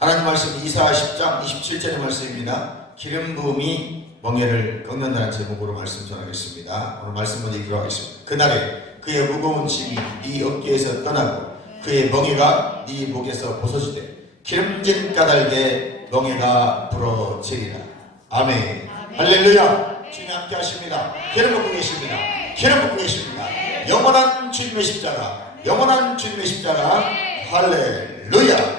하나님 말씀 이사 10장 27절의 말씀입니다. 기름 부음이 멍에를 꺾는다는 제목으로 말씀 전하겠습니다. 오늘 말씀 먼저 읽도록 하겠습니다. 그날에 그의 무거운 짐이 네 어깨에서 떠나고 그의 멍에가 네 목에서 벗어지되 기름진 까닭에 멍에가 부러지리라. 아멘. 할렐루야. 주님 함께 하십니다. 기름 붓고 계십니다. 기름 붓고 계십니다. 영원한 주님의 십자가, 영원한 주님의 십자가. 할렐루야.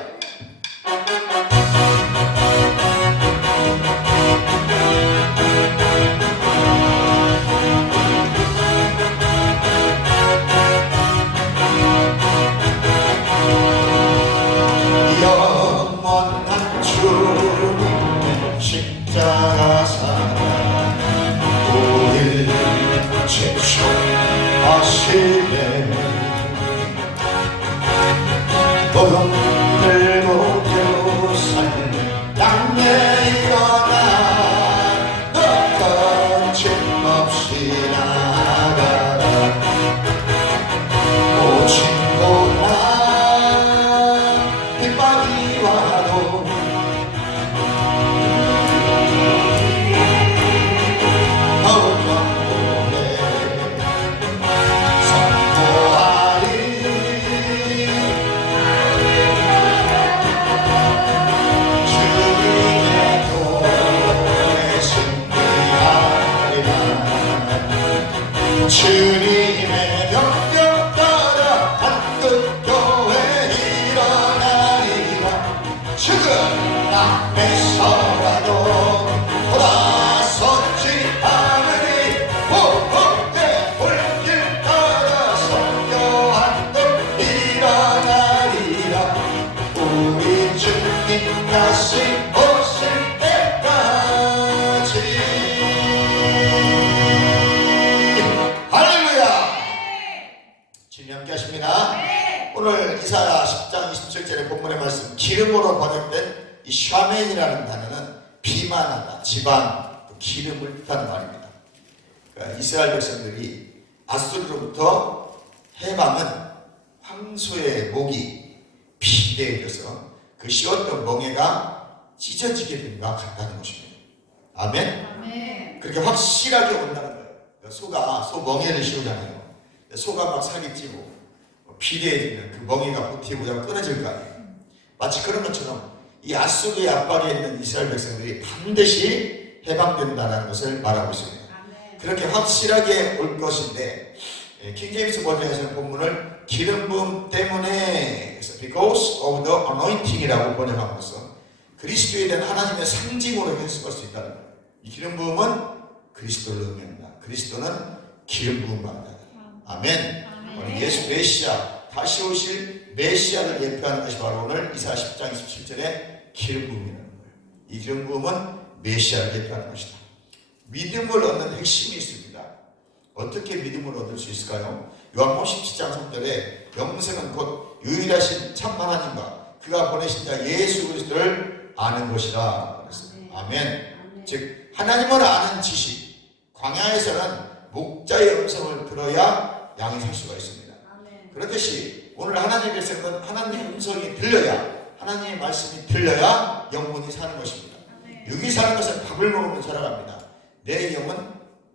영원한 주님의 십자가 사랑 우리를 제초하시네. 오늘 모두 삶을 땅에 일어나 너 거침없이 나가라. 오직 고난 빗방이 와도 어려운데 선포하리. 주님의 도에 승리하리라. 주님의 병력 따라 한국교회 일어나리라. 죽음 앞에서라도 돌아서지 않으리. 호흡대 불길 따라 선교한들 일어나리라. 우리 주님 다시 오실 때까지. 할렐루야. 주님 함께 하십니다. 오늘 이사야 10장 27절의 본문의 말씀, 기름으로 번역된 이 샤멘이라는 단어는 비만하다, 지방, 또 기름을 뜻하는 말입니다. 그러니까 이스라엘 백성들이 아수르로부터 해방은 황소의 목이 비대해져서 그 씌웠던 멍에가 찢어지게 된과 같다는 것입니다. 아멘? 그렇게 확실하게 온다는 거예요. 그러니까 소 멍에를 씌우잖아요. 소가 막 살이 찌고 비대해지면 그 멍에가 버티고자 끊어질 거 아니에요. 마치 그런 것처럼 이 아수르의 압박에 있는 이스라엘 백성들이 반드시 해방된다는 것을 말하고 있습니다. 그렇게 확실하게 올 것인데, 킹제임스 버전에서는 본문을 기름 부음 때문에, 그래서 because of the anointing이라고 번역함으로써 그리스도에 대한 하나님의 상징으로 해석할 수 있다는 거예요. 이 기름 부음은 그리스도를 의미합니다. 그리스도는 기름 부음 받는다. 아멘. 오늘 예수 메시아, 다시 오실 메시아를 예표하는 것이 바로 오늘 이사야 10장 27절의 기름 부음이라는 거예요. 이 기름 부음은 메시아를 예표하는 것이다. 믿음을 얻는 핵심이 있습니다. 어떻게 믿음을 얻을 수 있을까요? 요한복음 17장 3절에 영생은 곧 유일하신 참 하나님과 그가 보내신 자 예수 그리스도를 아는 것이라 그랬습니다. 아멘. 즉 하나님을 아는 지식. 광야에서는 목자의 음성을 들어야 양이 살 수가 있습니다. 그렇듯이 오늘 하나님의 백성은 하나님의 음성이 들려야, 하나님의 말씀이 들려야 영혼이 사는 것입니다. 육이 사는 것은 밥을 먹으면 살아갑니다. 내 영은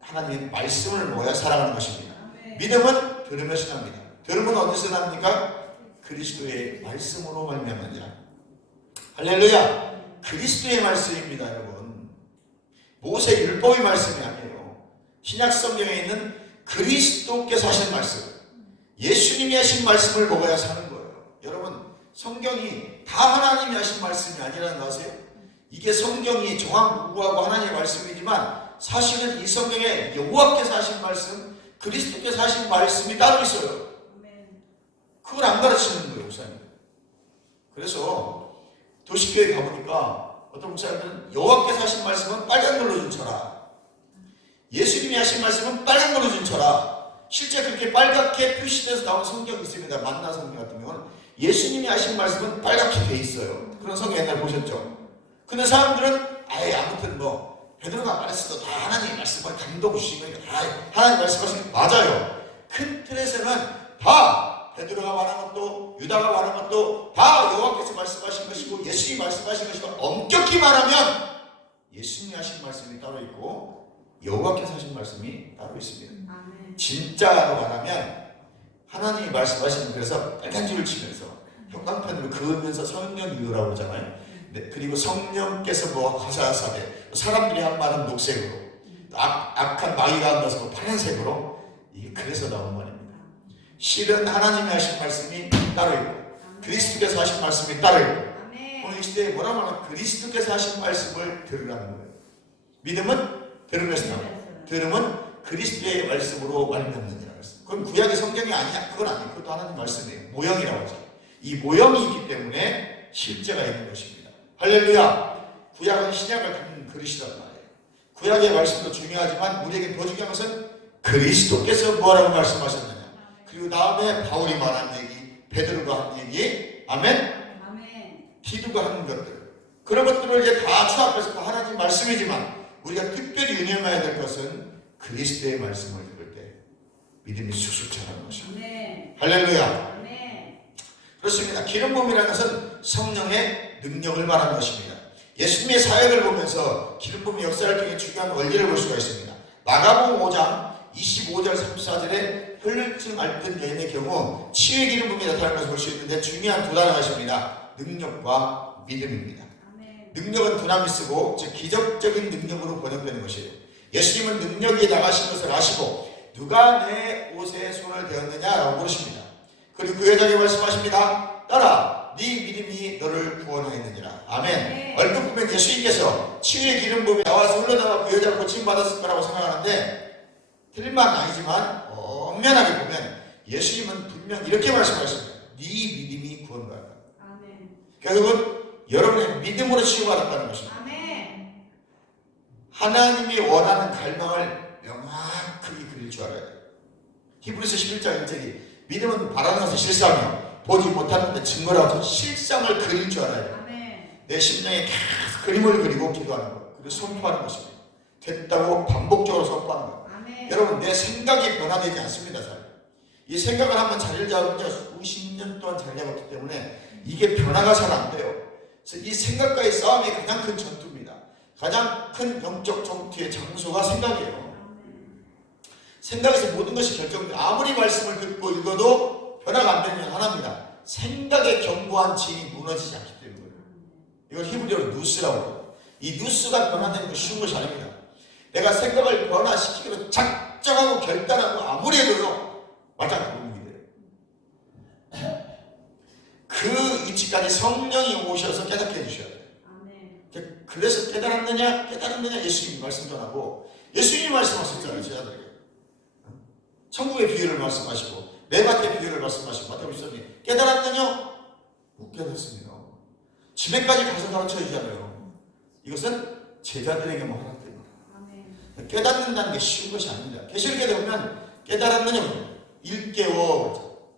하나님의 말씀을 먹어야 살아가는 것입니다. 믿음은 들으면서 납니다. 들음은 어디서 납니까? 그리스도의 말씀으로 말미암으니라. 할렐루야. 그리스도의 말씀입니다, 여러분. 모세 율법의 말씀이 아니에요. 신약 성경에 있는 그리스도께서 하신 말씀, 예수님이 하신 말씀을 먹어야 사는 거예요. 여러분, 성경이 다 하나님이 하신 말씀이 아니라는 거 아세요? 이게 성경이 정확무구하고 하나님의 말씀이지만 사실은 이 성경에 여호와께서 하신 말씀, 그리스도께서 하신 말씀이 따로 있어요. 그걸 안 가르치는 거예요, 목사님. 그래서 도시교회 가보니까 어떤 목사님들은 여호와께서 하신 말씀은 빨간 걸로 준쳐라, 예수님이 하신 말씀은 빨간 걸로 준쳐라. 실제 그렇게 빨갛게 표시돼서 나온 성경이 있습니다. 만나 성경 같은 경우는 예수님이 하신 말씀은 빨갛게 돼 있어요. 그런 성경 옛날 보셨죠? 근데 사람들은 아예 아무튼 뭐 베드로가 말했어도 다 하나님의 말씀을 감동 주시고 다 하나님 말씀하시는 게 맞아요. 큰 틀에서는 다 베드로가 말한 것도 유다가 말한 것도 다 여호와께서 말씀하신 것이고 예수님이 말씀하신 것이고, 엄격히 말하면 예수님이 하신 말씀이 따로 있고 여호와께서 하신 말씀이 따로 있습니다. 아멘. 진짜로 말하면 하나님이 말씀하시는, 그래서 빨간 줄을 치면서 형광펜으로 그으면서 성령 유효라고 그러잖아요. 네, 그리고 성령께서 뭐 가사사대, 사람들이 한 말은 녹색으로, 악한 마귀가 한 것은 파란색으로, 이게 그래서 나온 말입니다. 실은 하나님이 하신 말씀이 따로 있고 그리스도께서 하신 말씀이 따로 있고, 오늘 이 시대에 뭐라고 하면 그리스도께서 하신 말씀을 들으라는 거예요. 믿음은 들음에서 나와요. 들음은 그리스도의 말씀으로 말미암느니라 그랬어요. 그건 구약의 성경이 아니냐? 그건 아니에요. 그것도 하나님 말씀이에요. 모형이라고 하죠. 이 모형이 있기 때문에 실제가 있는 것입니다. 할렐루야. 구약은 신약을 담는 그릇이란 말이에요. 구약의 말씀도 중요하지만 우리에게 더 중요한 것은 그리스도께서 뭐라고 말씀하셨느냐. 그리고 다음에 바울이 말한 얘기, 베드로가 한 얘기, 아멘. 디도가 하는 것들, 그런 것들을 이제 다 추합해서 하나님 말씀이지만 우리가 특별히 유념해야 될 것은 그리스도의 말씀을 들을 때 믿음이 쑥쑥 자라는 것입니다. 할렐루야. 그렇습니다. 기름 부음이라는 것은 성령의 능력을 말하는 것입니다. 예수님의 사역을 보면서 기름 부음의 역사를 통해 중요한 원리를 볼 수가 있습니다. 마가복음 5장 25절 34절에 혈루증 앓던 여인의 경우 치유의 기름 부음이 나타나는 것을 볼 수 있는데 중요한 두 단어가 있습니다. 능력과 믿음입니다. 능력은 두나미스고 즉 기적적인 능력으로 번역되는 것이에요. 예수님은 능력이 나가신 것을 아시고 누가 내 옷에 손을 대었느냐라고 물으십니다. 그리고 그 여자에게 말씀하십니다. 따라 네 믿음이 너를 구원하였느니라. 아멘. 얼핏 보면 예수님께서 치유의 기름 부음이 나와서 흘러나와 그 여자를 고침받았을 거라고 생각하는데 틀린 말은 아니지만 엄연하게 보면 예수님은 분명 이렇게 말씀하십니다. 네 믿음이 구원받았다. 결국은 여러분의 믿음으로 치유받았다는 것입니다. 아멘. 하나님이 원하는 갈망을 명확하게 그릴 줄 알아야 돼요. 히브리서 11장 1절이 믿음은 바라는 것을 실상이요 보지 못하는데 증거라서 실상을 그릴 줄 알아야 돼요. 아멘. 내 심령에 계속 그림을 그리고 기도하는 것, 그리고 선포하는 것입니다. 됐다고 반복적으로 선포하는 것. 아멘. 여러분, 내 생각이 변화되지 않습니다. 이 생각을 한번 자리를 잡으면 수십 년 동안 자리 잡았기 때문에 이게 변화가 잘 안 돼요. 그래서 이 생각과의 싸움이 가장 큰 전투입니다. 가장 큰 영적 전투의 장소가 생각이에요. 생각에서 모든 것이 결정돼요. 아무리 말씀을 듣고 읽어도 변화가 안 되는 하나입니다. 생각의 견고한 진이 무너지지 않기 때문에. 이걸 히브리어로 누스라고 해요. 이 누스가 변화되는 건 쉬운 것이 아닙니다. 내가 생각을 변화시키기로 작정하고 결단하고 아무리 해도 마땅히 도움이 돼요. 그 위치까지 성령이 오셔서 깨닫게 해주셔야 돼요. 아멘. 그래서 깨달았느냐? 깨달았느냐? 예수님이 말씀 전하고 예수님이 말씀하셨잖아요. 제자들에게. 천국의 비유를 말씀하시고 레바의 비유를 말씀하시고 마태복음 깨달았느냐? 못 깨닫습니다. 집에까지 가서 가르쳐주잖아요. 이것은 제자들에게만 허락됩니다. 아멘. 깨닫는다는 게 쉬운 것이 아닙니다. 계시록에 보면 깨달았느냐? 일깨워.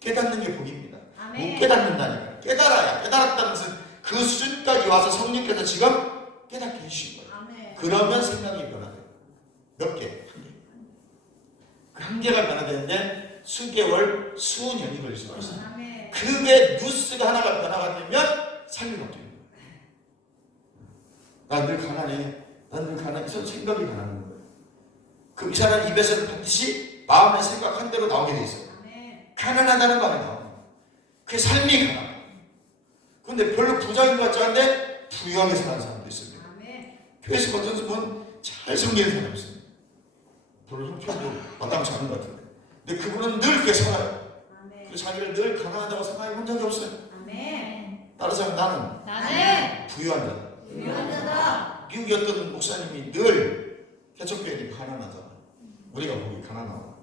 깨닫는 게 복입니다. 못 깨닫는다니까. 깨달아야. 깨달았다는 것은 그 수준까지 와서 성령께서 지금 깨닫게 해주신 거예요. 아멘. 그러면 생각이 변화돼요. 몇 개? 한 개. 그 한 개가 변화되는데 수개월, 수년이 걸릴 수가 있어요. 아멘. 그게 뉴스가 하나가 변화가 되면 삶이 바뀌는 거예요. 난 늘 가난해. 난 늘 가난해. 생각이 변하는 거예요. 그 이 사람 입에서는 반드시 마음의 생각한 대로 나오게 돼 있어요. 아멘. 가난하다는 거 아니에요. 그게 삶이 가난. 그런데 별로 부자인 것 같지 않은데 부유하게 사는 사람도 있습니다. 아멘. 교회에서 어떤 분은 잘 섬기는 사람이 있습니다. 별로 형편도 마땅치 않은 것 같은데. 근데 그분은 늘 그렇게 살아요. 아멘. 그 자기를 늘 가난하다고 생각해 본 적이 없어요. 아멘. 따라서 나는 부유한 자다. 부유한 자다. 미국의 어떤 목사님이 늘 개척교회니 가난하잖아. 우리가 보기 가난하고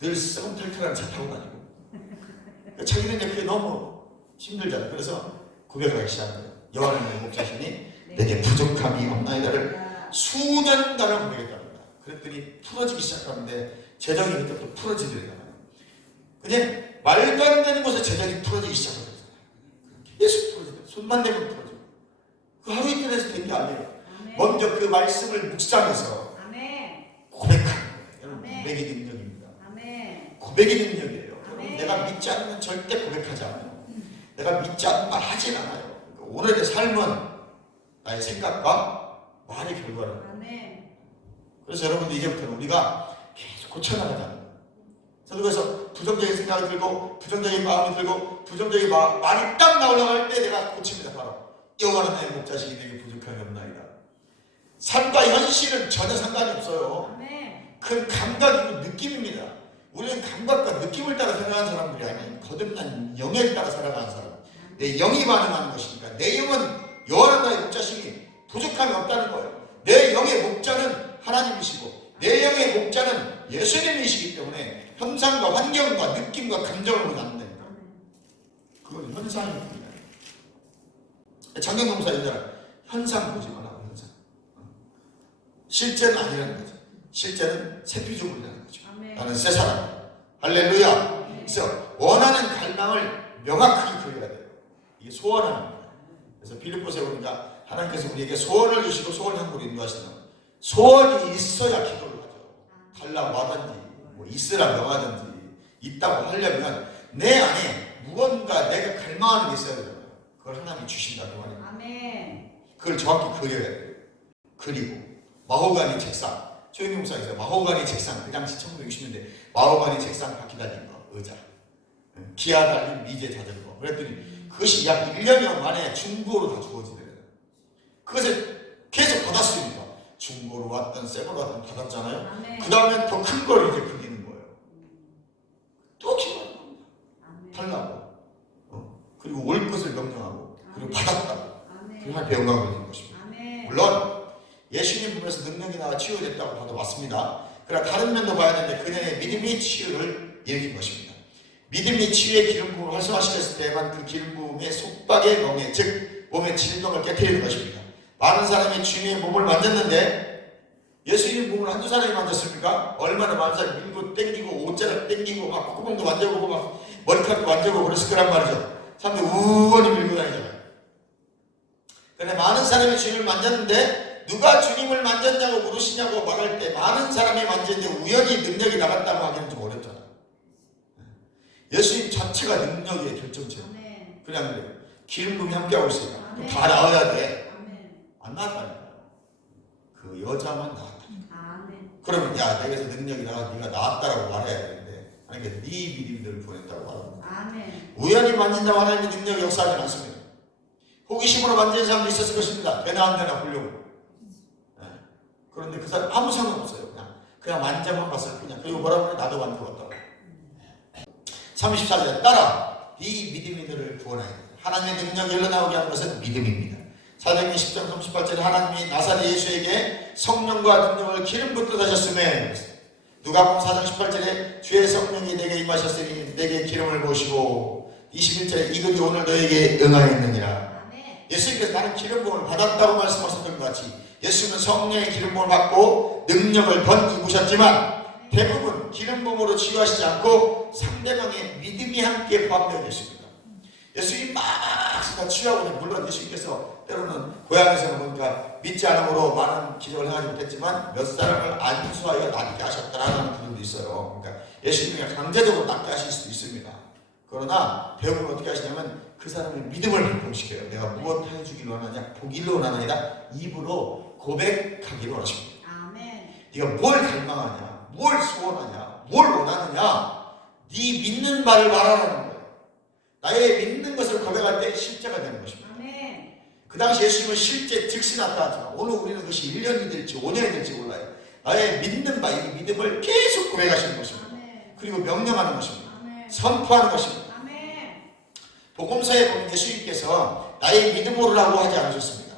늘 썩은 털털한 차 타고 다니고 자기는 이제 그게 너무 힘들잖아. 그래서 고백을 하기 시작한 거예요. 여호와는 내 목자시니 내게 부족함이 없나이다를 수년간을 고백했답니다. 그랬더니 풀어지기 시작하는데 재정이 그때부터 풀어지더라고요. 그냥 말도 안 되는 곳에 재정이 풀어지기 시작하잖아요. 계속 풀어지고 손만 대면 풀어지고 그 하루 이틀에서 된 게 아니에요. 아멘. 먼저 그 말씀을 묵상해서 고백하는 거예요. 여러분, 고백의 능력입니다. 아멘. 고백의 능력이에요. 아멘. 내가 믿지 않으면 절대 고백하지 않아요. 내가 믿지 않는 말 하진 않아요. 오늘의 삶은 나의 생각과 말의 결과를. 아멘. 그래서 여러분들 이제부터는 우리가 계속 고쳐나가자는 거예요. 저도 그래서 부정적인 생각이 들고 부정적인 마음이 들고 부정적인 말이 딱 나오려고 할 때 내가 고칩니다. 바로 여호와는 나의 목자시니 내게 부족함이 없나이다. 삶과 현실은 전혀 상관이 없어요. 아멘. 그건 감각이고 느낌입니다. 우리는 감각과 느낌을 따라 살아가는 사람들이 아닌 거듭난 영에 따라 살아가는 사람. 내 영이 반응하는 것이니까 내 영은 여호와는 나의 목자시니 부족함이 없다는 거예요. 내 영의 목자는 하나님이시고 내 영의 목자는 예수님이시기 때문에 현상과 환경과 느낌과 감정을 보지 않는다니까. 그건 현상입니다. 장경동사 얘들아 현상 보지 말라고. 현상. 실제는 아니라는 거죠. 실제는 세피주물이라는 거죠. 아멘. 나는 새 사람이다. 할렐루야. 그래서 원하는 갈망을 명확하게 그려야 돼요. 이게 소원하는 거예요. 그래서 빌립보서에 보니까 하나님께서 우리에게 소원을 주시고 소원 향구로 인도하시는 소원이 있어야 기도를 하죠. 달라 뭐하든지 뭐 있으라 명하든지 있다고 하려면 내 안에 무언가 내가 갈망하는 게 있어야 되잖아요. 그걸 하나님이 주신다고 말이에요. 아멘. 그걸 정확히 그려야 돼요. 그리고 마호가니 책상, 최영희 목사에서 마호가니 책상, 그 당시 1960년대 마호가니 책상 바퀴 달린 거, 의자, 기아 달린 미제 자전거. 그랬더니 그것이 약 1년여 만에 중고로 다 주어지더래요. 그것을 계속 받았으니까 중고로 왔던 새거로 왔던 받았잖아요. 아멘. 그 다음에 더 큰 걸 이제 그리는 거예요. 또 기도하는 겁니다. 아멘. 달라고. 그리고 올 것을 명령하고 그리고 받았다고. 아멘. 정말 배움을 드린 것입니다. 아멘. 물론 예수님 보면서 능력이 나와 치유됐다고 봐도 맞습니다. 그러나 다른 면도 봐야 되는데 그녀의 믿음이 치유를 일으킨 것입니다. 믿음이 치유의 기름 부음을 활성화시켰을 때만 그 기름 부음의 속박의 멍에 즉 몸의 질병을 깨뜨리는 것입니다. 많은 사람이 주님의 몸을 만졌는데 예수님 몸을 한두 사람이 만졌습니까? 얼마나 많은 사람이 밀고 땡기고 옷자락 땡기고 막 콧구멍도 만져보고 막 머리카락도 만져보고 그랬을 거란 말이죠. 사람들이 우원히 밀고 다니잖아요. 그런데 많은 사람이 주님을 만졌는데 누가 주님을 만졌냐고 물으시냐고 말할 때 많은 사람이 만졌는데 우연히 능력이 나갔다고 하기는 좀 어렵잖아요. 예수님 자체가 능력의 결정체예요. 아멘. 그냥 그래요. 기름 부음이 함께하고 있으니까 아멘. 다 나와야 돼. 아멘. 안 나왔다니까요. 그 여자만 나왔다. 아멘. 그러면 야 내게서 능력이 나와 네가 나왔다라고 말해야 되는데 아니 네 믿음들을 보냈다고 말합니다. 아멘. 우연히 만진다고 하나님의 능력이 역사하지 않습니다. 호기심으로 만지는 사람도 있었을 것입니다. 되나 안 되나 보려고. 네. 그런데 그 사람 아무 상관없어요. 그냥 만져만 봤을 뿐이야. 그리고 뭐라고 하면 나도 만들었다고. 34절 따라 네 믿음이 너를 구원하여 하나님의 능력이 흘러나오게 하는 것은 믿음입니다. 사도행전 10장 38절에 하나님이 나사렛 예수에게 성령과 능력을 기름 붓듯 하셨음에 누가복음 4장 18절에 주의 성령이 내게 임하셨으니 내게 기름을 부으시고 21절에 이글이 오늘 너에게 응하였느니라. 아멘. 예수님께서 나는 기름 부음을 받았다고 말씀하셨던 것 같이 예수님은 성령의 기름 부음을 받고 능력을 번 입으셨지만 대부분 기름 부음으로 치유하시지 않고 상대방의 믿음이 함께 포함되어 있습니다. 예수님 막 치유하고 물론 예수님께서 때로는 고향에서는 보니까 믿지 않음으로 많은 기적을 행하지 못했지만 몇 사람을 안수하여 낫게 하셨다라는 분들도 있어요. 그러니까 예수님이 강제적으로 낫게 하실 수도 있습니다. 그러나 대부분 어떻게 하시냐면 그 사람의 믿음을 발동시켜요. 내가 무엇 해주기를 원하냐? 보기를 원하냐? 아니라 입으로 고백하기를 원하십니다. 아멘. 네가 뭘 갈망하냐? 뭘 소원하냐? 뭘 원하느냐? 네 믿는 바를 말하라는 거예요. 나의 믿는 것을 고백할 때 실제가 되는 것입니다. 아멘. 그 당시 예수님은 실제 즉시 나타났지만 오늘 우리는 그것이 1년이 될지 5년이 될지 몰라요. 나의 믿는 바, 이 믿음을 계속 고백하시는 것입니다. 아멘. 그리고 명령하는 것입니다. 아멘. 선포하는 것입니다. 아멘. 복음서에 보면 예수님께서 나의 믿음으로라고 하지 않으셨습니다.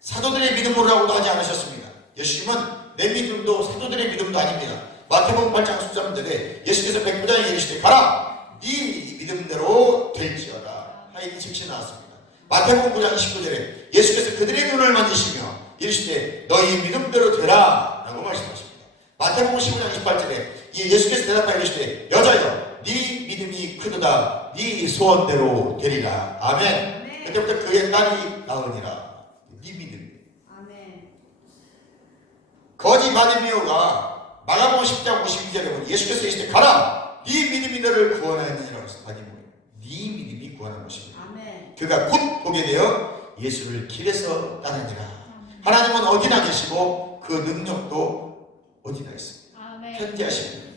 사도들의 믿음으로라고도 하지 않으셨습니다. 예수님은 내 믿음도 사도들의 믿음도 아닙니다. 마태복음 8장 13절에 예수께서 백부장에게 이르시되 가라 네 믿음대로 될지어다 하이니 즉시 나왔습니다. 마태복음 9장 19절에 예수께서 그들의 눈을 만지시며 이르시되 너희 믿음대로 되라 라고 말씀하십니다. 마태복음 15장 28절에 예수께서 대답하여 이르시되 여자여 네 믿음이 크도다 네 소원대로 되리라. 아멘. 그때부터 그의 딸이 나으니라. 네 믿음. 아멘. 거지 바디메오가 마가복음 10장 52절에 보니 예수께서 이르시되 가라 이 믿음이 너를 구원하느니라고 해서 아니 네 믿음이 구원한 것입니다. 아멘. 그가 곧 보게 되어 예수를 길에서 따르니라. 하나님은 어디나 계시고 그 능력도 어디나 있습니다. 현재하십니다.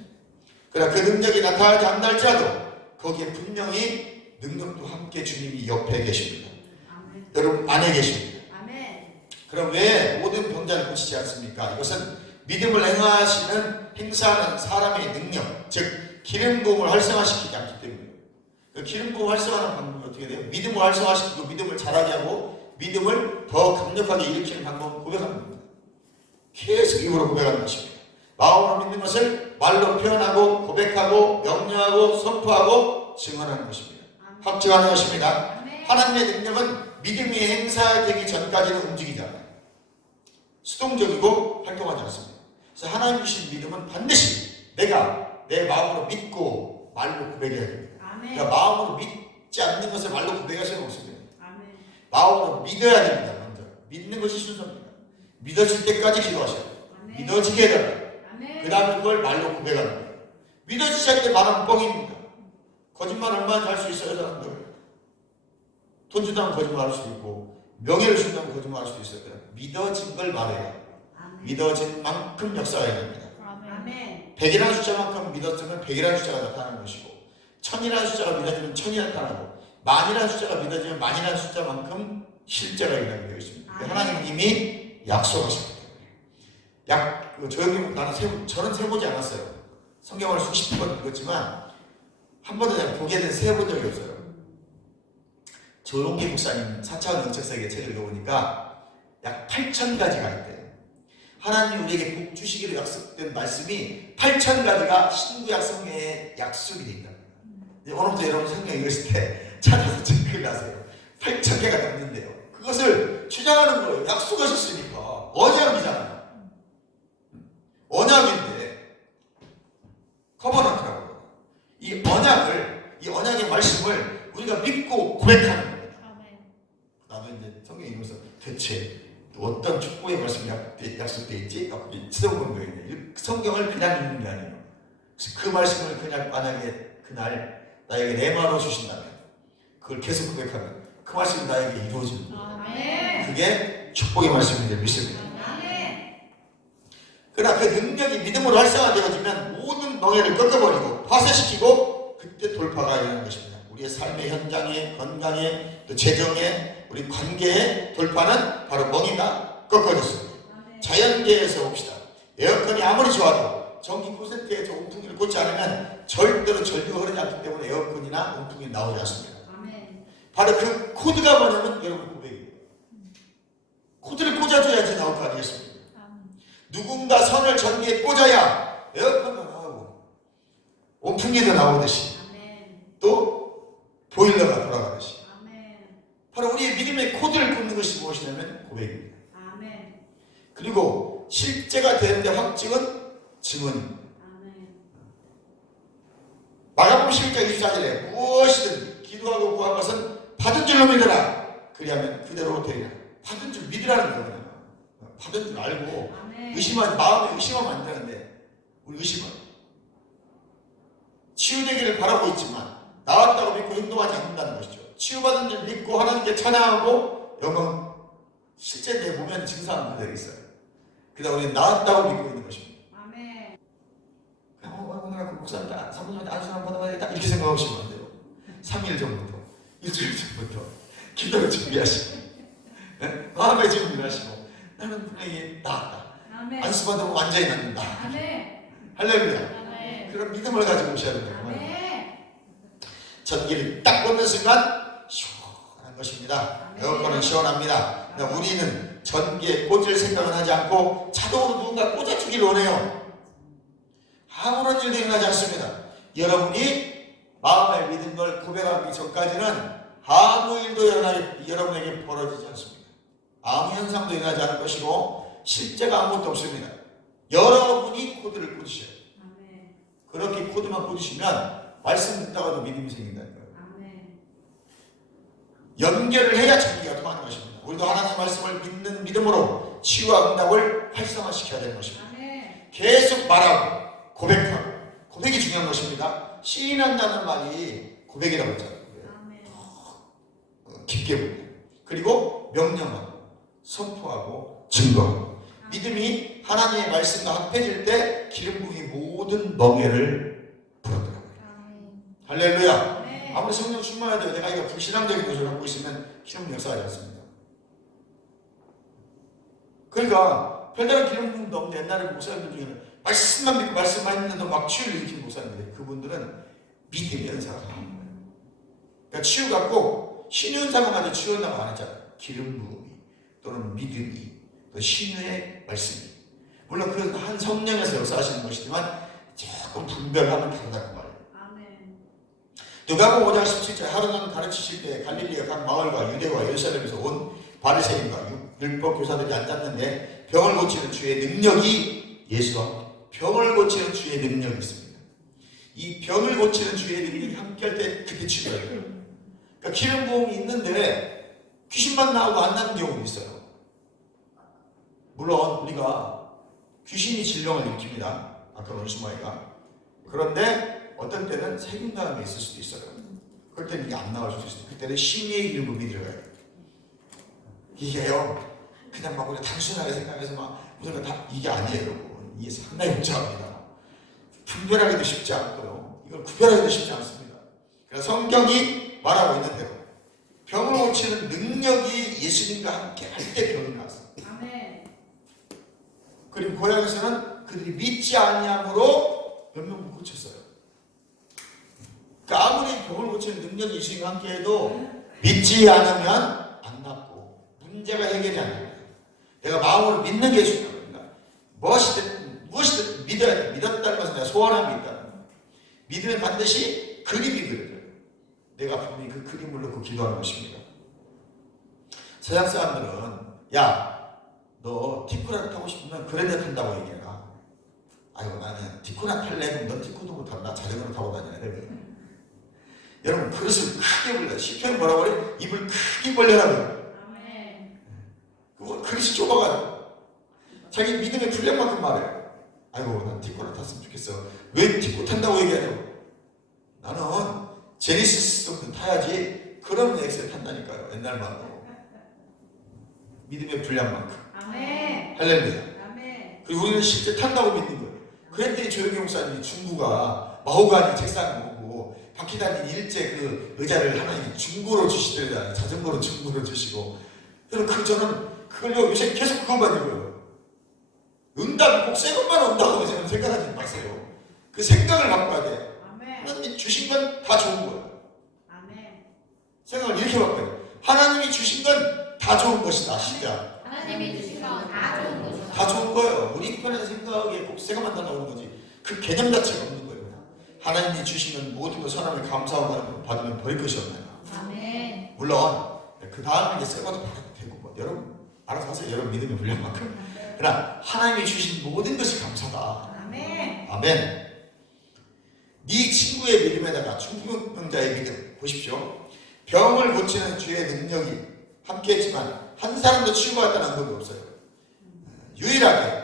그러나 그 능력이 나타나지 않날지라도 거기에 분명히 능력도 함께 주님이 옆에 계십니다. 아멘. 여러분 안에 계십니다. 아멘. 그럼 왜 모든 병자를 고치지 않습니까? 이것은 믿음을 행사하는 사람의 능력, 즉 기름 부음을 활성화시키지 않기 때문에 그 기름 부음 활성화하는 방법이 어떻게 돼요? 믿음을 활성화시키고 믿음을 자라게 하고 믿음을 더 강력하게 일으키는 방법은 고백하는 겁니다. 계속 입으로 고백하는 것입니다. 마음으로 믿는 것을 말로 표현하고 고백하고 명령하고 선포하고 증언하는 것입니다. 확증하는 것입니다. 아멘. 하나님의 능력은 믿음이 행사되기 전까지는 움직이지 않아요. 수동적이고 활동하지 않습니다. 그래서 하나님 주신 믿음은 반드시 내가 내 마음으로 믿고 말로 고백해야 됩니다. 아멘. 그러니까 마음으로 믿지 않는 것을 말로 고백할 수는 없습니다. 아멘. 마음으로 믿어야 됩니다. 먼저 믿는 것이 순서입니다. 믿어질 때까지 기도하셔야 돼요. 아멘. 믿어지게 해달라요. 아멘. 그 다음에 그걸 말로 고백하는 거예요. 믿어지지 않을 때 말하면 뻥입니다. 거짓말 얼마나 할 수 있어요, 사람들? 돈 준다면 거짓말 할 수도 있고 명예를 준다면 거짓말 할 수도 있어요. 믿어진 걸 말해요. 아멘. 믿어진 만큼 역사가 일어납니다. 아멘. 100이라는 숫자만큼 믿었으면 100이라는 숫자가 나타나는 것이고 1000이라는 숫자가 믿어지면 1000이 나타나고 만이라는 숫자가 믿어지면 만이라는 숫자만큼 실제가 일어나게 되어 있습니다. 아멘. 하나님은 이미 약속하셨기 때문에 저는 세보지 않았어요. 성경을 수십 번 읽었지만 한 번도 제가 보게 된 세본 적이 없어요. 조용기 목사님 4차원 영적세계 책을 읽어보니까 약 8,000가지가 있대요. 하나님이 우리에게 복 주시기로 약속된 말씀이 8,000가지가 신구약 성경에 약속이 되어 있답니다. 오늘부터 여러분 성경 읽으실 때 찾아서 체크를 하세요. 8,000개가 넘는데요. 그것을 주장하는 거예요. 약속하셨으니까. 언약이잖아요. 언약인데 커버넌트라고 해요. 이 언약의 말씀을 우리가 믿고 고백하는 겁니다. 나도 이제 성경 읽으면서 대체 어떤 축복의 말씀이 약속되어 있지? 찾아보는 거예요. 성경을 그냥 읽는 게 아니에요. 그래서 그 말씀을 그냥 만약에 그날 나에게 레마로 주신다면 그걸 계속 고백하면 그 말씀이 나에게 이루어지는 거예요. 아멘. 그게 축복의 말씀인 줄 믿습니다. 아멘. 그러나 그 능력이 믿음으로 활성화되어지면 모든 멍해를 꺾어버리고 파쇄시키고 그때 돌파가 일어나는 것입니다. 우리의 삶의 현장에, 건강에, 또 재정에, 우리 관계의 돌파는 바로 멍이가 꺾어졌습니다. 자연계에서 봅시다. 에어컨이 아무리 좋아도 전기 콘센트에 저 온풍기를 꽂지 않으면 절대로 전류가 흐르지 않기 때문에 에어컨이나 온풍기 나오지 않습니다. 아멘. 바로 그 코드가 뭐냐면 여러분 고백이에요. 코드를 꽂아줘야지 나올 거 아니겠습니까? 누군가 선을 전기에 꽂아야 에어컨도 나오고 온풍기도 나오듯이 아멘. 또 보일러가 돌아가듯이 아멘. 바로 우리의 믿음의 코드를 꽂는 것이 무엇이냐면 고백입니다. 아멘. 그리고 실제가 되는데 확증은 증언. 아멘. 마가복음 11장 24절에 무엇이든 기도하고 구한 것은 받은 줄로 믿으라. 그리하면 그대로 되리라. 받은 줄 믿으라는 거예요. 받은 줄 알고 아멘. 마음에 의심하면 안 되는데 우리 의심은 치유되기를 바라고 있지만 나왔다고 믿고 행동하지 않는다는 것이죠. 치유받은 줄 믿고 하나님께 찬양하고 영광 실제 내 보면 증상은 그대로 있어요. 그러다 우리는 나왔다고 믿고 있는 것입니다. 아멘. 오늘 목사님 사모님한테 안수 한번 받아야겠다 이렇게 생각하시면 안 돼요. 3일 전부터 일주일 전부터 기도를 준비하시고 마음의 준비를 하시고 나는 분명히 나았다. 아멘. 안수 받으면 완전히 낫는다. 아멘. 할렐루야. 아멘. 그런 믿음을 가지고 오셔야 된다. 아멘. 전기를 딱 꽂는 순간 시원한 것입니다. 아멘. 에어컨은 시원합니다. 그러나 우리는 전기에 꽂을 생각은 하지 않고 자동으로 누군가 꽂아주기를 원해요. 아무런 일도 일어나지 않습니다. 여러분이 마음에 믿은 걸 고백하기 전까지는 아무 일도 여러분에게 벌어지지 않습니다. 아무 현상도 일어나지 않을 것이고 실제가 아무것도 없습니다. 여러분이 코드를 꽂으셔야 돼요. 아멘. 그렇게 코드만 꽂으시면 말씀 듣다가도 믿음이 생긴다는 거예요. 아멘. 연결을 해야 전기가 통하는 것입니다. 우리도 하나님의 말씀을 믿는 믿음으로 치유와 응답을 활성화시켜야 되는 것입니다. 아멘. 계속 말하고 고백하고 고백이 중요한 것입니다. 시인한다는 말이 고백이라고 했잖아요. 아멘. 깊게 보면. 그리고 명령하고 선포하고 증거하고. 믿음이 하나님의 말씀과 합해질 때 기름 부음이 모든 멍에를 풀어더라고요. 아멘. 할렐루야. 아멘. 아무리 성령 충만해도 내가 이거 불신앙적인 것을 갖고 있으면 기름 부음이 역사하지 않습니다. 그러니까 별다른 기름 부음도 없는데 옛날에 목사님들 중에는 말씀만 믿고 말씀만 했는데도 막 치유를 일으키는 목사님들, 그분들은 믿음의 은사가 강한 거예요. 그러니까 치유가 꼭 신유 은사가 맞아 치유 은사가 안 했잖아요. 기름 부음이 또는 믿음이 또 신유의 말씀이, 물론 그 한 성령에서 역사하시는 것이지만 조금 분별하면 다르다 그 말이에요. 아멘. 누가복음 5장 17절 하루는 가르치실 때 갈릴리의 각 마을과 유대와 예루살렘에서 온 바리새인과 율법 교사들이 앉았는데 병을 고치는 주의 능력이 예수와 병을 고치는 주의 능력이 있습니다. 이 병을 고치는 주의 능력이 함께할 때 그때 치료가 돼요. 그러니까 기름 부음이 있는데 귀신만 나오고 안 나는 경우도 있어요. 물론 우리가 귀신이 질병을 일으킵니다. 아까 원수마이가. 그런데 어떤 때는 세균감이 있을 수도 있어요. 그럴 때는 이게 안 나올 수도 있어요. 그때는 심리의 기름 부음이 들어가요. 이게요, 그냥 막 우리가 단순하게 생각해서 막 무슨 다 이게 아니에요, 여러분. 이게 상당히 복잡합니다. 분별하기도 쉽지 않고요. 이걸 구별하기도 쉽지 않습니다. 그래서 성경이 말하고 있는 대로 병을 고치는 능력이 예수님과 함께 할 때 병이 나왔어요. 아멘. 그리고 고향에서는 그들이 믿지 아니함으로 몇 명 못 고쳤어요. 그러니까 아무리 병을 고치는 능력이 예수님과 함께 해도 믿지 않으면 안 낫고 문제가 해결이 안 됩니다. 내가 마음으로 믿는 게 중요합니다. 무엇이든 믿어야 돼. 믿었다는 것은 내가 소원함이 있다. 믿으면 반드시 그림이 그려져요. 내가 분명히 그 그림을 놓고 기도하는 것입니다. 서양 사람들은 야, 너 티쿠나 타고 싶으면 그랜저 탄다고 얘기해라. 아이고 나는 티쿠나 탈래? 그럼 넌 티쿠도 못한다. 자전거를 타고 다녀야 돼. 여러분 그릇을 크게 벌려. 시편은 뭐라고 그래? 입을 크게 벌려라고. 아멘. 그릇이 좁아가지고 자기 믿음의 분량만큼 말해요. 아이고 난 티코를 탔으면 좋겠어. 왜 티코 탄다고 얘기하냐고. 나는 제네시스 정도 타야지. 그런 엑셀 탄다니까요. 옛날 말로. 믿음의 분량만큼. 아멘. 할렐루야. 아멘. 그리고 우리는 실제 탄다고 믿는 거예요. 그랬더니 조영기 목사님이 중구가 마호가니 책상을 보고 바퀴 달린 일제 그 의자를 하나님 중고로 주시더라고요. 자전거로 중고로 주시고. 그래서 저는 그걸 요새 계속 그것만 읽어요. 응답이 꼭 새 것만 온다고 저는 생각하지 마세요. 그 생각을 바꿔야 돼. 아멘. 하나님이 주신 건 다 좋은 거예요. 아멘. 생각을 이렇게 바꿔야 돼. 하나님이 주신 건 다 좋은 것이다. 시작. 하나님이 주신 건 다 좋은 것이다. 다 좋은 거예요. 우리 편의 생각에 꼭 새 것만 달라고 하는 거지. 그 개념 자체가 없는 거예요. 하나님이 주신 건 모든 것 선함을 감사하고 받으면 버릴 것이 없나요? 아멘. 물론 그 다음에 이제 새 것도 받아도 되고 뭐 여러분 알아서 하세요. 여러분 믿음의 분량만큼. 그러나 하나님이 주신 모든 것이 감사다. 아멘. 아멘. 네 친구의 믿음에다가 중풍병자의 믿음 보십시오. 병을 고치는 주의 능력이 함께했지만 한 사람도 치유받았다는 언급이 없어요. 유일하게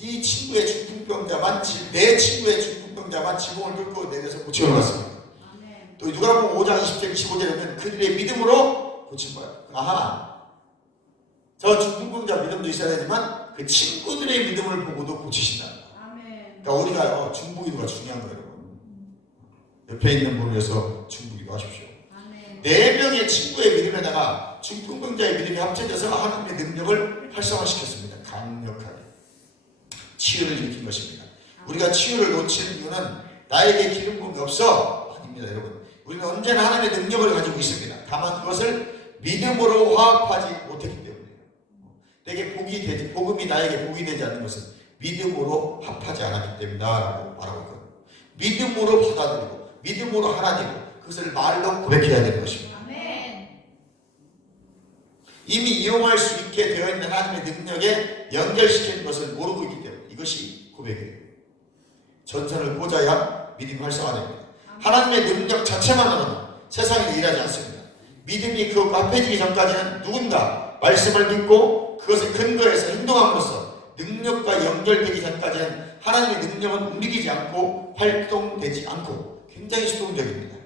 네 친구의 중풍병자만 내 친구의 중풍병자만 지붕을 뚫고 내려서 고치러 갔습니다. 아멘. 또 누가복음 5장 20절 25절에 보면 그들의 믿음으로 고친 거예요. 아하, 저 중풍병자 믿음도 있어야 되지만 그 친구들의 믿음을 보고도 고치신다. 아멘. 그러니까 우리가 중보기도가 중요한 거예요. 여러분. 옆에 있는 분을 위해서 중보기도 하십시오. 아멘. 4명의 친구의 믿음에다가 중풍병자의 믿음이 합쳐져서 하나님의 능력을 활성화시켰습니다. 강력하게 치유를 일으킨 것입니다. 우리가 치유를 놓치는 이유는 나에게 기름 부음이 없어 아닙니다. 여러분, 우리는 언제나 하나님의 능력을 가지고 있습니다. 다만 그것을 믿음으로 화합하지 못했기 때문이에요. 내게 복음이 나에게 복이 되지 않는 것은 믿음으로 합하지 않았기 때문이다라고 말하고 있거든요. 믿음으로 받아들이고 믿음으로 하나님을 그것을 말로 고백해야 되는 것입니다. 아멘. 이미 이용할 수 있게 되어 있는 하나님의 능력에 연결시키는 것을 모르고 있기 때문에 이것이 고백이에요. 전선을 꽂아야 믿음이 활성화됩니다. 하나님의 능력 자체만으로는 세상에 일하지 않습니다. 믿음이 그것과 합해지기 전까지는 누군가 말씀을 믿고 그것을 근거해서 행동함으로써 능력과 연결되기 전까지는 하나님의 능력은 움직이지 않고 활동되지 않고 굉장히 수동적입니다.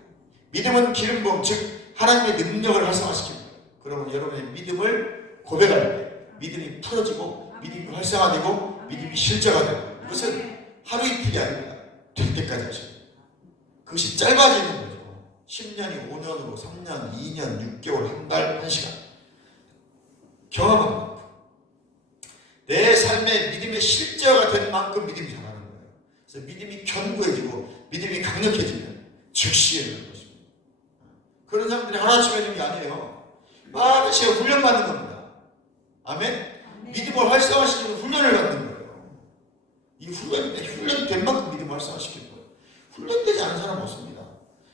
믿음은 기름 부음, 즉 하나님의 능력을 활성화시킵니다. 그러면 여러분의 믿음을 고백할 때 믿음이 풀어지고 믿음이 활성화되고 믿음이 실제가 되고, 그것은 하루 이틀이 아닙니다. 될 때까지 하십니다. 그것이 짧아지는 거죠. 10년이 5년으로 3년, 2년, 6개월, 한 달, 1시간 경험합니다. 내 삶의 믿음의 실제화가 된 만큼 믿음이 자라는 거예요. 그래서 믿음이 견고해지고 믿음이 강력해지면 즉시 일어나는 것입니다. 그런 사람들이 하루아침에 되는 게 아니에요. 많은 시간 훈련받는 겁니다. 아멘? 믿음을 활성화시키는 훈련을 받는 거예요. 이 훈련된 만큼 믿음을 활성화시키는 거예요. 훈련되지 않은 사람은 없습니다.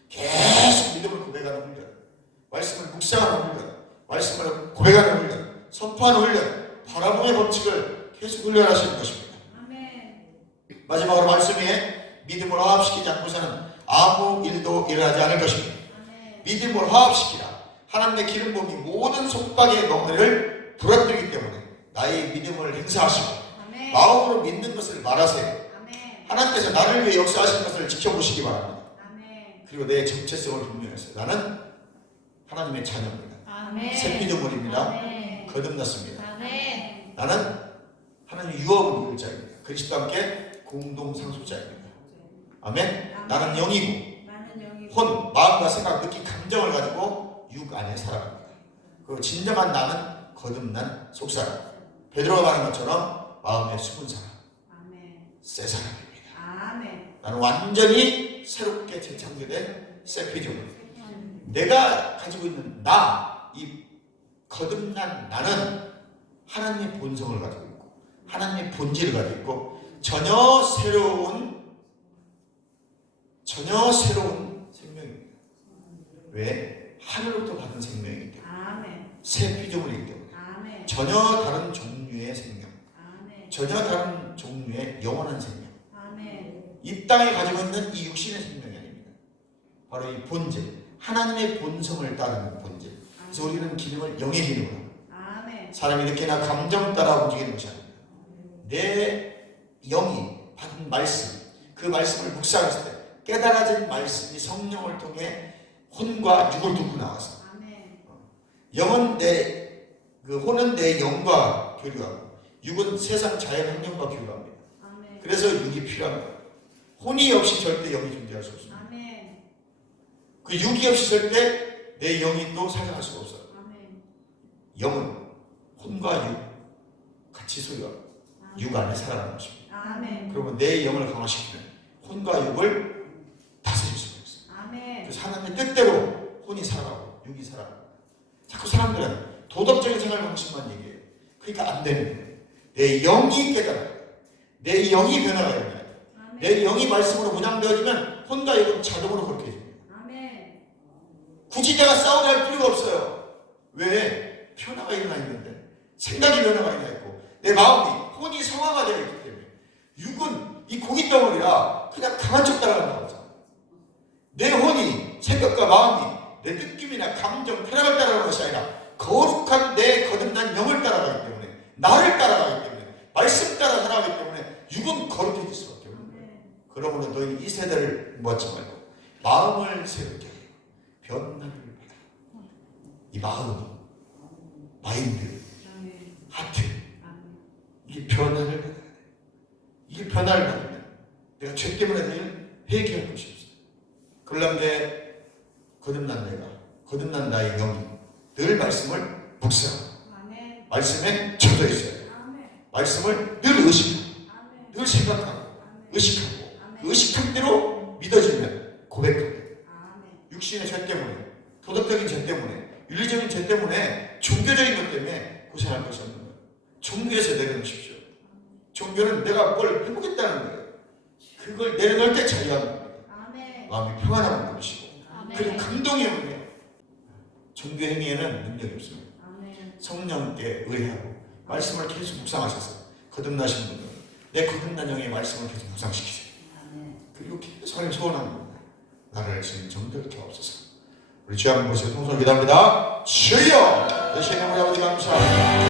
계속 믿음을 고백하는 훈련, 말씀을 묵상하는 훈련, 말씀을 고백하는 훈련, 선포하는 훈련, 바라봄의 법칙을 계속 훈련하시는 것입니다. 마지막으로 말씀에 믿음을 화합시키지 않고서는 아무 일도 일어나지 않을 것입니다. 믿음을 화합시키라. 하나님의 기름 부음이 모든 속박의 멍에를 부러뜨리기 때문에 나의 믿음을 행사하시고 마음으로 믿는 것을 말하세요. 하나님께서 나를 위해 역사하신 것을 지켜보시기 바랍니다. 그리고 내 정체성을 분명했어요. 나는 하나님의 자녀입니다. 새 피조물입니다. 거듭났습니다. 나는 하나님의 유업을 이룰 자입니다. 그리스도와 함께 공동 상속자입니다. 아멘. 나는 영이고 혼, 마음과 생각, 느낌, 감정을 가지고 육 안에 살아갑니다. 그리고 진정한 나는 거듭난 속사람. 베드로가 말한 것처럼 마음의 숨은 사람, 새 사람입니다. 나는 완전히 새롭게 재창조된 새 피조물입니다. 내가 가지고 있는 나, 이 거듭난 나는 하나님의 본성을 가지고 있고 하나님의 본질을 가지고 있고 전혀 새로운 생명입니다. 왜? 하늘로부터 받은 생명이기 때문에, 새 피조물이기 때문에, 전혀 다른 종류의 생명, 전혀 다른 종류의 영원한 생명, 이 땅에 가지고 있는 이 육신의 생명이 아닙니다. 바로 이 본질, 하나님의 본성을 따르는 본질. 그래서 우리는 기능을 영의 기능으로 합니다. 사람이 느끼나 감정 따라 움직이는 것이 아닙니다. 내 영이 받은 말씀, 그 말씀을 묵상했을 때 깨달아진 말씀이 성령을 통해 혼과 육을 뚫고 나와서 영은 혼은 내 영과 교류하고 육은 세상 자연 환경과 교류합니다. 그래서 육이 필요합니다. 혼이 없이 절대 영이 존재할 수 없습니다. 그 육이 없이 절대 내 영이 또 살아갈 수가 없어요. 영은 혼과 육 같이 소유하고 육 안에 살아가는 것입니다. 그러면 내 영을 강화시키면 혼과 육을 다스릴 수가 있어요. 그래서 하나님의 뜻대로 혼이 살아가고 육이 살아가고. 자꾸 사람들은 도덕적인 생활 방식만 얘기해요. 그러니까 안 되는 거예요. 내 영이 깨달아요. 내 영이 변화가 일어나요. 내 영이 말씀으로 문양되어지면 혼과 육은 자동으로 그렇게 해집니다. 굳이 내가 싸우게 할 필요가 없어요. 왜? 변화가 일어나 있는데, 생각이 변화가 일어나 있고 내 마음이 혼이 성화가 되어 있기 때문에 육은 이 고깃덩어리라 그냥 강한 쪽 따라간다고 하잖아. 내 혼이 생각과 마음이 내 느낌이나 감정, 쾌락을 따라가는 것이 아니라 거룩한 내 거듭난 영을 따라가기 때문에, 나를 따라가기 때문에, 말씀 따라 살아가기 때문에 육은 거룩해질 수밖에 없는 거예요. 그러므로 너희 이 세대를 모았지 말고 마음을 새롭게 해요. 변화를 받아. 이 마음, 마인드, 하트, 이게 변화를 받아야 돼. 이게 변화를 받으면 내가 죄 때문에 늘 회개할 것이 없어요. 그러려면 내 거듭난 내가, 거듭난 나의 영이 늘 말씀을 묵상하고 말씀에 젖어 있어요. 말씀을 늘 의식하고 늘 생각하고 의식하고 그 의식한 대로 믿어지면 고백합니다. 육신의 죄 때문에, 도덕적인 죄 때문에, 윤리적인 죄 때문에, 종교적인 것 때문에 고생할 것이 없는 거예요. 종교에서 내려놓으십시오. 종교는 내가 뭘 해보겠다는 거예요. 그걸 내려놓을 때 자유하는 겁니다. 마음이 평안함을 누리시고 그리고 감동이 오는 거예요. 종교 행위에는 능력이 없습니다. 성령께 의뢰하고 말씀을 계속 묵상하셔서 거듭나신 분들은 내 거듭난 영의 말씀을 계속 묵상시키세요. 그리고 계속 하나님 소원하는 겁니다. 나를 지금 정결케 하옵소서. 우리 주여 한번 보시고 통성을 기도합니다. 주여! 되시는 우리 아버지 감사합니다.